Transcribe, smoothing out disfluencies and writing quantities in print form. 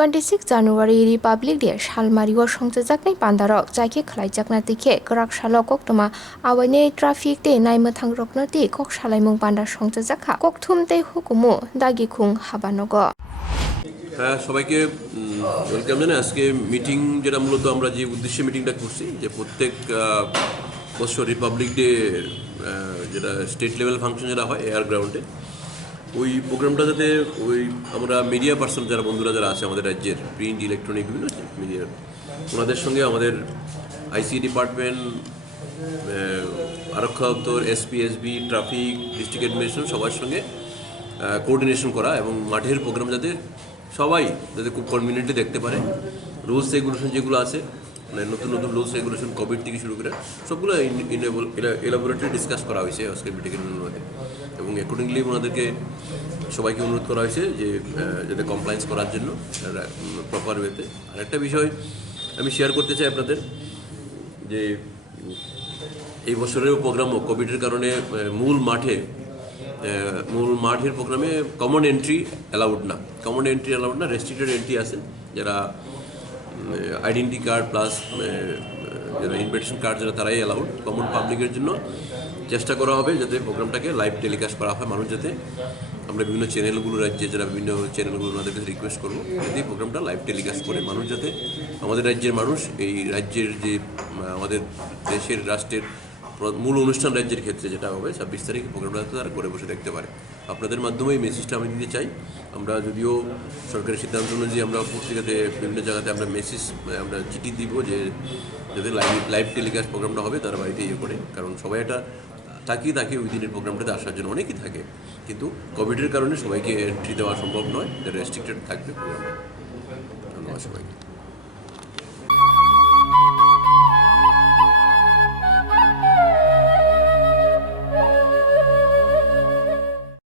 26 January Republic Day Shalmario Songjajaknai Pandarok Jaike Khlaijakna Tike Grak Shalok koktwma awainai traffic te naimuthang rokno te kok salaimung pandar songjajakha kokthum te hukumu dagikhung habanogo হ্যাঁ সবাইকে welcome জানাই। আজকে meeting যেটা মূলত আমরা যে উদ্দেশ্যে মিটিংটা করছি যে প্রত্যেক বছর রিপাবলিক ডে যেটা স্টেট লেভেল ফাংশন যেটা হয় এয়ার গ্রাউন্ডে ওই প্রোগ্রামটা যাতে আমরা মিডিয়া পার্সন যারা বন্ধুরা যারা আছে আমাদের রাজ্যের প্রিন্ট ইলেকট্রনিক বিভিন্ন মিডিয়ার ওনাদের সঙ্গে আমাদের আইসি ডিপার্টমেন্ট, আরক্ষা দপ্তর, এসপি ট্রাফিক, ডিস্ট্রিক্ট অ্যাডমিনিস্ট্রেশন সবার সঙ্গে কোঅর্ডিনেশন করা এবং মাঠের প্রোগ্রাম যাতে সবাই যাতে খুব কনভিনিয়েন্টলি দেখতে পারে। রুলস রেগুলেশন যেগুলো আছে মানে নতুন নতুন রুলস রেগুলেশন কোভিড থেকে শুরু করে সবগুলো এলাবোরেটলি ডিসকাস করা হয়েছে আজকের মিটিংয়ের অনুরোধে এবং অ্যাকর্ডিংলি ওনাদেরকে সবাইকে অনুরোধ করা হয়েছে যে যাতে কমপ্লায়েন্স করার জন্য প্রপার ওয়েতে। আরেকটা বিষয় আমি শেয়ার করতে চাই আপনাদের যে এই বছরের প্রোগ্রামও কোভিডের কারণে মূল মাঠের প্রোগ্রামে কমন এন্ট্রি অ্যালাউড না, রেস্ট্রিক্টেড এন্ট্রি আছে যারা আইডেন্টি কার্ড প্লাস যারা ইনভিটেশন কার্ড যারা তারাই অ্যালাউড। কমন পাবলিকের জন্য চেষ্টা করা হবে যাতে প্রোগ্রামটাকে লাইভ টেলিকাস্ট করা হয়। মানুষ যাতে আমরা বিভিন্ন চ্যানেলগুলো রাজ্যে যারা বিভিন্ন চ্যানেলগুলো ওনাদেরকে রিকোয়েস্ট করবো যাতে এই প্রোগ্রামটা লাইভ টেলিকাস্ট করে মানুষ যাতে আমাদের রাজ্যের মানুষ এই রাজ্যের যে আমাদের দেশের রাষ্ট্রের মূল অনুষ্ঠান রাজ্যের ক্ষেত্রে যেটা হবে 26 তারিখে প্রোগ্রামটা তারা করে বসে দেখতে পারে। আপনাদের মাধ্যমে এই মেসেজটা আমি দিতে চাই। আমরা যদিও সরকারের সিদ্ধান্ত অনুযায়ী আমরা পত্রিকাতে বিভিন্ন জায়গাতে আমরা আমরা চিঠি দিব যে যাতে লাইভ টেলিকাস্ট প্রোগ্রামটা হবে তারা বাড়িতে করে, কারণ সবাই এটা থাকে ওই দিনের প্রোগ্রামটাতে আসার জন্য অনেকেই থাকে, কিন্তু কোভিডের কারণে সবাইকে এন্ট্রি দেওয়া সম্ভব নয়, রেস্ট্রিক্টেড থাকবে প্রোগ্রামটা। ধন্যবাদ সবাইকে।